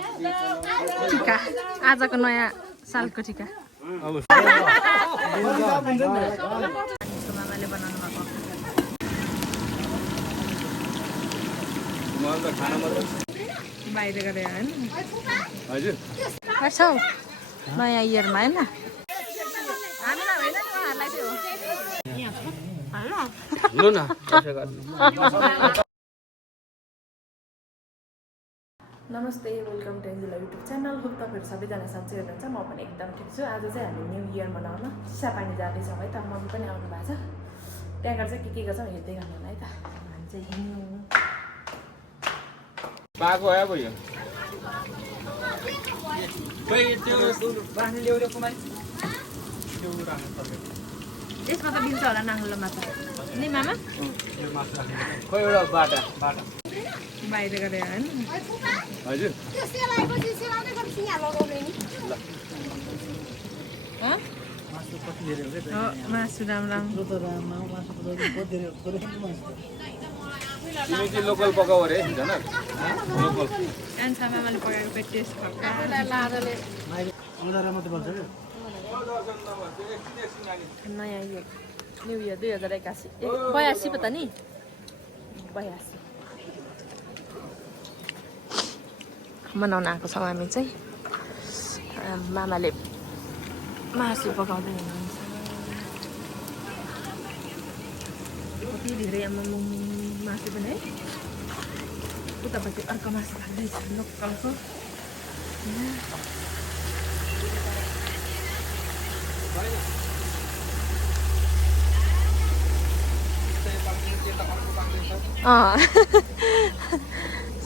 टिका आजको नयाँ सालको टिका मामाले बनाउनु भएको बाहिर गरे होइन नयाँ इयरमा होइन हामीलाई होइन उहाँहरूलाई चाहिँ नमस्ते welcome to Anjila YouTube channel hope तपाईँहरू सबैजना सन्चै हुनुहुन्छ म पनि एकदम ठिक छु आज चाहिँ हामी न्यू इयर मनाउन चिसापानी जाँदैछौँ है त मम्मी पनि आउनु भएको छ त्यहाँ चाहिँ के गर्छौँ हेर्दै गर्नु होला है त हामी चाहिँ हिँड्नु पाएको हो अब यो यसमा त मिल्छ होला नाङ्लो माछा नि मामा खोइ एउटा बाटा बाहिर गरे होइन हजुर मासु राम्रो तिमी चाहिँ लोकल पकाऊ अरे झन् लोकल कान्छा मामाले पकाएको पेट टेस्ट नयाँ इयर न्यु इयर 2081 82 पो त नि 82 मनाउन आएको छौँ हामी चाहिँ मामाले मासु पकाउँदै हुनुहुन्छ कति धेरै मासु पनि है उतापट्टि अर्को मासु खाँदैछ लोकलको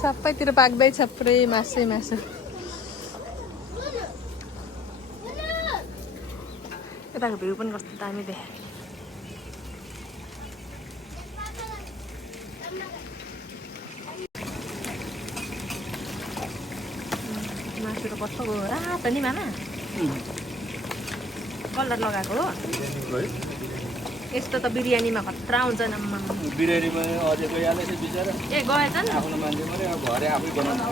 सबैतिर पाक्दैछ पुरै मासु यताको भ्यू पनि कस्तो दामी देखेँ मासु त कस्तो हो रातो नि मामा कलर लगाएको हो यस्तो त बिरयानीमा खतरा हुन्छ नि बिरयानीमा अझै गइहाल्दैछ बिचरा ए गएछ नि आफ्नो मान्छे मात्रै अब घरै आफै बनाउने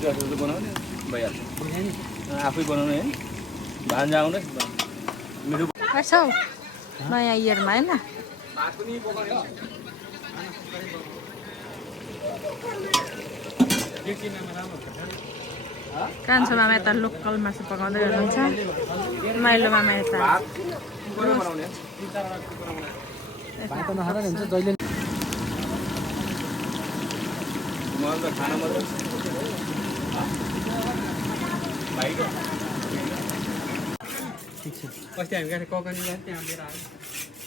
जस्तो बनाउने भइहाल्छ आफै बनाउने है भान्जा आउने मिठो छौ नयाँ इयरमा होइन भात पनि पकाउने कान्छो मामा यता लोकल मासु पकाउँदै हुनुहुन्छ माइलो मामा यता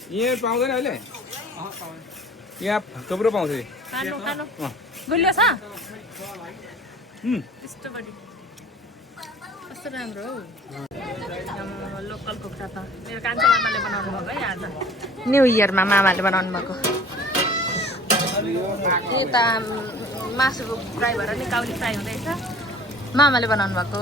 यहाँ पाउँदैन अहिले यहाँ थुप्रो पाउँछ गुलियो छ कस्तो राम्रो हौ लोकल कुखुरा त मेरो कान्छो मामाले बनाउनु भएको है आज न्यु इयरमा मामाले बनाउनु भएको यता मासु फ्राई भएर नि काउली फ्राई हुँदैछ मामाले बनाउनु भएको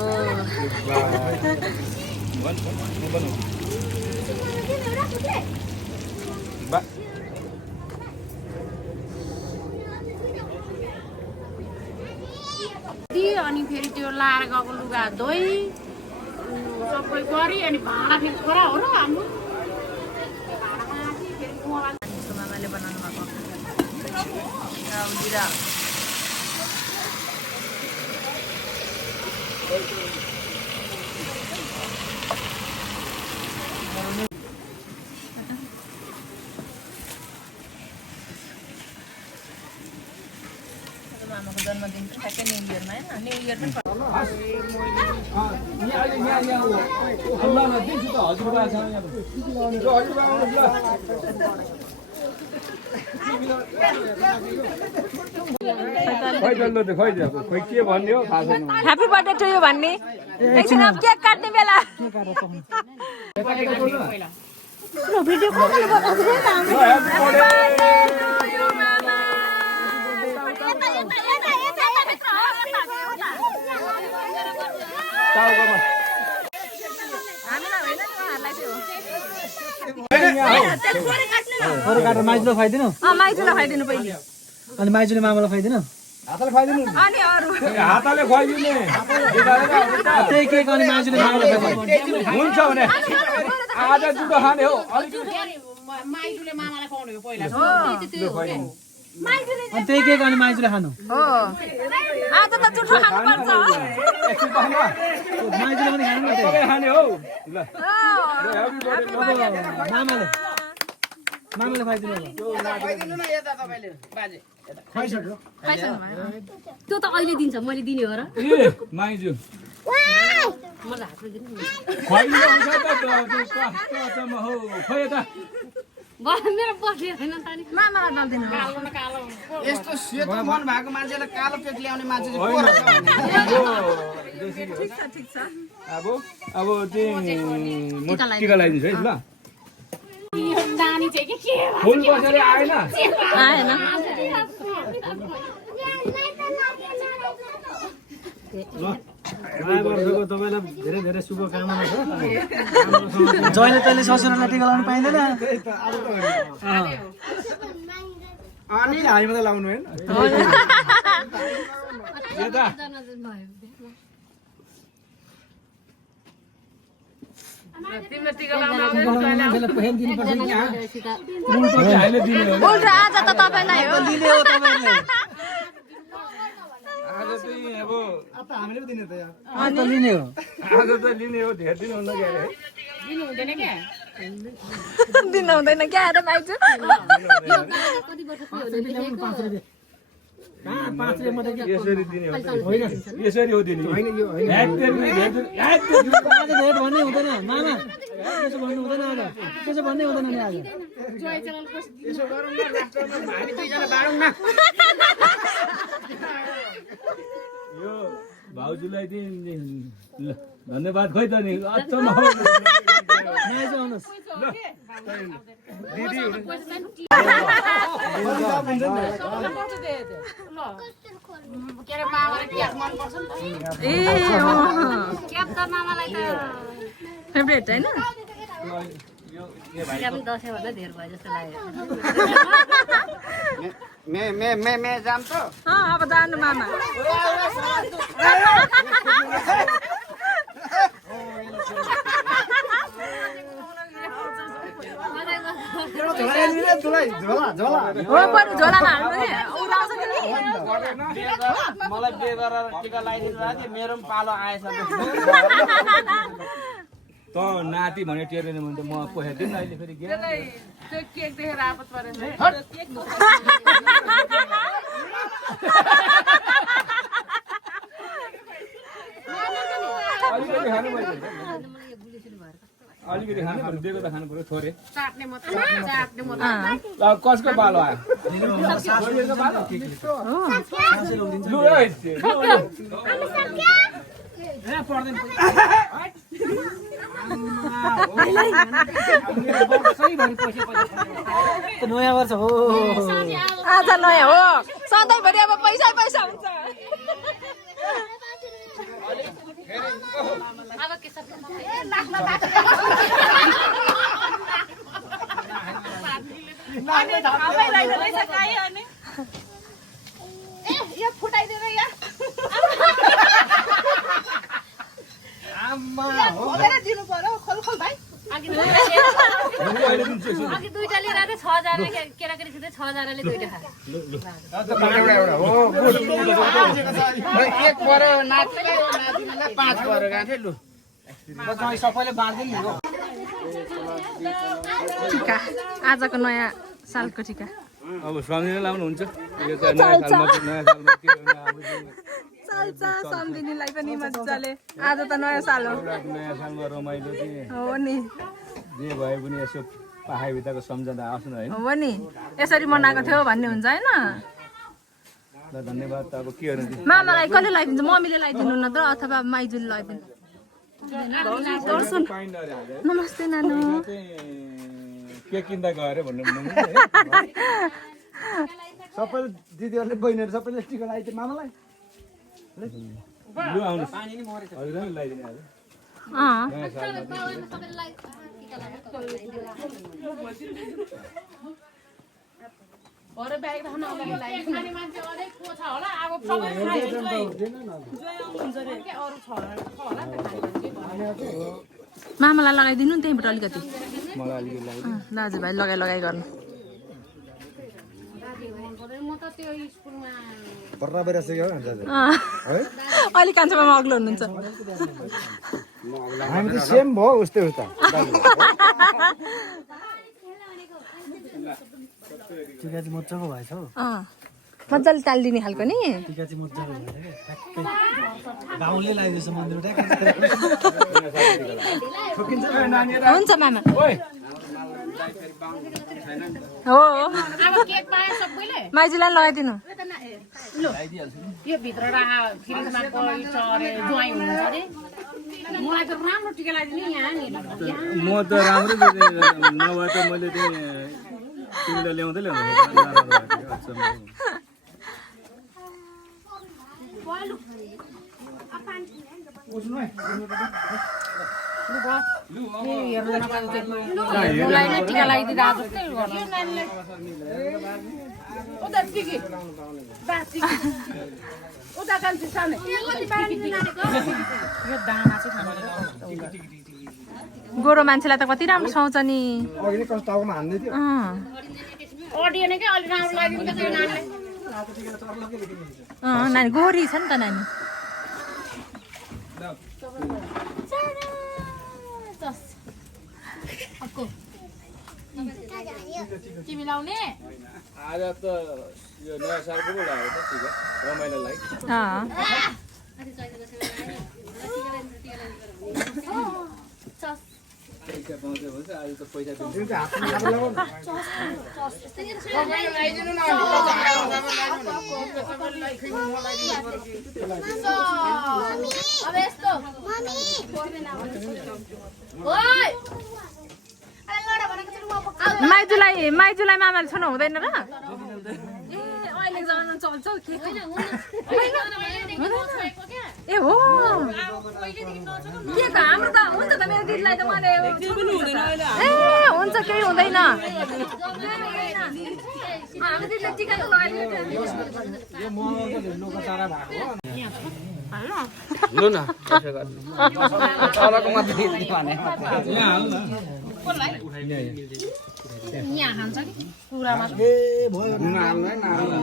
अनि फेरि त्यो लाएर गएको लुगा धोइ सबै गरी अनि भाँडा फेरि छोरा हो र हाम्रो मामाले बनाउनु भएको मामाको जन्मदिन ठ्याक्कै न्यु इयरमा होइन न्यु इयर पनि ह्याप्पी बर्थडे टु यु भन्ने एकछिन अब केक काट्ने बेला भिडियो माइजूलाई खुवाइदिनु माइजूलाई खुवाइदिनु पहिले अनि माइजूले मामालाई खुवाइदिनु हातले खुवाइदिनु नि अनि अरू हातले खुवाइदिने त्यही केक अनि मान्छेले मागेर हुन्छ भने आज जुठो खाने हो माइजूले मामालाई खुवाउनु हो पहिला अनि त्यही केक अनि मान्छेले खानु हो आज त जुठो खानुपर्छ एकछिन बस्नु मान्छेले पनि खानु न तपाईँ खाने हो ल मामाले खुवाइदिनु खुवाइदिनु न यता तपाईले बाजे खुवाइसक्यो त्यो त अहिले दिन्छ मैले दिने हो र ए माइजू मलाई हातमा दिनु खुवाइदिनु हुन्छ त कस्तोमा हो खोइ त मेरो बस्ने होइन त नि मामालाई नदिनु यस्तो सेतो मन भएको मान्छेले कालो केक ल्याउने मान्छे चाहिँ को होइन। रहेछ भने ठिक छ अब चाहिँ म टिका लगाइदिन्छु है ल नानी चाहिँ के फुल बसेर आएन आएन नयाँ वर्षको तपाईँलाई धेरै धेरै शुभकामना छ जहिले तैँले ससुरालाई टिका लाउनु पाइँदैन अनि हामी मात्रै लाउनु होइन यता तिम्रो टिका लाउन आउँदैन हामीले दिने हो उल्टा आज त तपाईलाई हो लिने हो तपाईँले आज चाहिँ अब हामीले पो दिने त यहाँ त लिने हो आज त लिने हो धेर दिन हुन्न क्या अरे दिनु हुँदैन क्या दिन हुँदैन क्या अरे माइजू कति वर्ष के हो भने 5 रुपियाँ कहाँ 5 रुपियाँ मात्रै के यसरी दिने हो होइन यसरी हो दिने होइन यो होइन आज भेट भन्ने हुँदैन मामा त्यसो भन्नु हुँदैन आज त्यसो भन्ने हुँदैन नि आज यसो गरौँ न राष्ट्रमा हामी दुईजना बाडौँ न यो भाउजूलाई चाहिँ ल धन्यवाद खोइ त नि अचम्म हो माइजू आउनुहोस् दिदी के अरे मामालाई केक मनपर्छ नि त ए क्याप त मामालाई त फेभरेट हैन सिरा पनि 10 भन्दा धेर भयो जस्तो लाग्यो मे जाम त अब जानु मामा हो बरु झोलामा हाल्नु नि उडाउँछ नि मलाई बे गरेर टिका लगाइदिनु भएको थियो मेरो पनि पालो आएछ त नाति भने टेरेन भने त म पोखाइदिउँ न अहिले फेरि के त्यो केक देखेर आपत परेन अलिकति खानु पर्यो अलिकति खानु पर्यो दिएको त खानु पर्यो थोरै चाट्ने मात्रै चाट्ने मात्रै अब कसको पालो आयो छोरीहरूको पालो लु है नयाँ वर्ष हो आज नयाँ हो सधैँभरि अब पैसा पैसा हुन्छ अब के सब यो फुटाइदिएर यहाँ दिनु पर्यो खोल खोल भाइ अघि दुईटा लिएर आएको 6 जना केटाकेटी छुट्टै 6 जनाले दुईटा खायो एक पऱ्यो नातिलाई नातिनीलाई 5 पऱ्यो गाँथे लु सबैले बाँड्दै नि हो टिका आजको नयाँ सालको टिका अब सम्झिने लाउनु हुन्छ यो त नयाँ सालमा नयाँ सालमा के चल्छ सम्झिनीलाई पनि मजाले आज त नयाँ साल हो नयाँ सालमा रमाइलो चाहिँ हो नि जे भए पनि यसो पहाडभित्रको सम्झना आओस् न होइन हो नि यसरी मनाएको थियो भन्ने हुन्छ होइन ल धन्यवाद त अब के गर्नु मामालाई कसले लगाइदिन्छ मम्मीले लगाइदिनु न त अथवा माइजूले लगाइदिनु दर्शन नमस्ते नानु के किन्दा गयो अरे भन्नु सबैले दिदीहरूले बहिनीहरू सबैले टिका लगाइदियो मामालाई लु आउनु हजुर लगाइदिने आज नयाँ सालमा भरे ब्याग राख्न अगाडि लागि खाने मान्छे अझै को छ होला अब सबै खायो अरू छ होला नि त खाने मामालाई लगाइदिनु नि त्यहीँबाट अलिकति मलाई अलिकति लाग्यो दाजुभाइ लगाइ गर्नु म त त्यो स्कुलमा अलि कान्छोमा अग्लो हुनुहुन्छ हामी त सेम भयो उस्तै हो त टिका चाहिँ मजाको भएछ हौ मजाले तालिदिने खालको नि टिका चाहिँ मजाको भएछ क्या गाउँले लगाइदिएछ मन्दिर हुन्छ मामा हो अब केक पाए सबैले माइजूलाई लगाइदिनु यो भित्र राखा फ्रिजमा कोही चरे ज्वाइँ हुनुहुन्छ अरे मलाई त राम्रो टिका लगाइदिनु यहाँ नि म त राम्रै नभए त मैले चाहिँ तिमीलाई ल्याउँदै मलाई नै टिका लगाइदिँदा जस्तै गर्नु उता टिकी उता कान्छी सानो यो दाना चाहिँ खानु गोरो मान्छेलाई त कति राम्रो सुहाउँछ नि अघि नै कस्तो टाउकोमा हान्दै थियो अडियो नै के अलि राम्रो लगाइदिनु त नानीलाई नानी गोरी छ नि त नानी तिमी लाउने आज त यो नयाँ सालको पो लाग्यो त ठिक रमाइलो लागि पैसा पाउँछ भन्छ आज त पैसा दिन्छ माइजूलाई मामाले छुनु हुँदैन र अहिले जानु चल्छ ए हो के हाम्रो त हुन्छ त मेरो दिदीलाई त मैले ए हुन्छ केही हुँदैन हाम्रो दिदीले टिका लु न तलको मात्रै यहाँ खान्छ कि कुरामा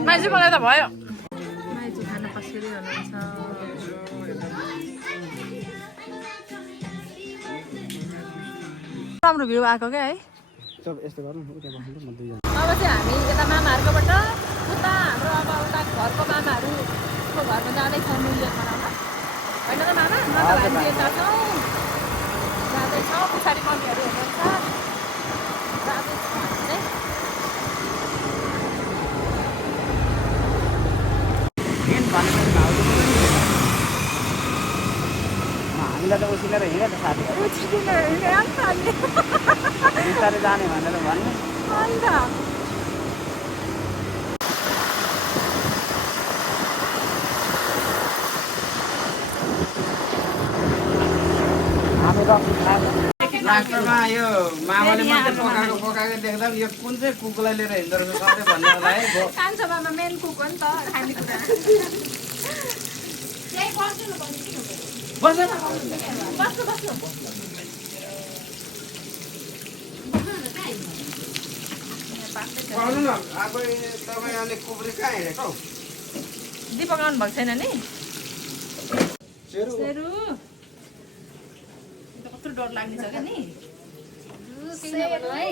माइजू मलाई त भयो माइजू खान कसरी हुनुहुन्छ राम्रो भ्यू आएको क्या है सब यस्तो गर्नु उता बस्नु म दुईजना अब चाहिँ हामी यता मामाहरूकोबाट उता हाम्रो अब उता घरको मामाहरूको घरमा जाँदैछौँ न्यु इयर मनाउन होइन त मामा म त हामी यता छौँ जाँदैछौँ पछाडि मम्मीहरू हुनुहुन्छ जाँदैछौँ हामी चाहिँ हामीलाई त उसिलेर हिँड्यो त साथीहरू बिस्तारै जाने भनेर भन्ने अन्त लास्टमा यो मामाले मात्रै पकाएको देख्दा यो कुन चाहिँ कुकलाई लिएर हिँड्दो रहेछ सधैँ भन्ने होला है कान्छो मामा मेन कुक हो नि त खानेकुरा भन्नु न अब तपाईँ अनि कुब्री कहाँ हिँडेको हौ दीपक आउनु भएको छैन नि सेरु कत्रो डर लाग्ने छ क्या नि है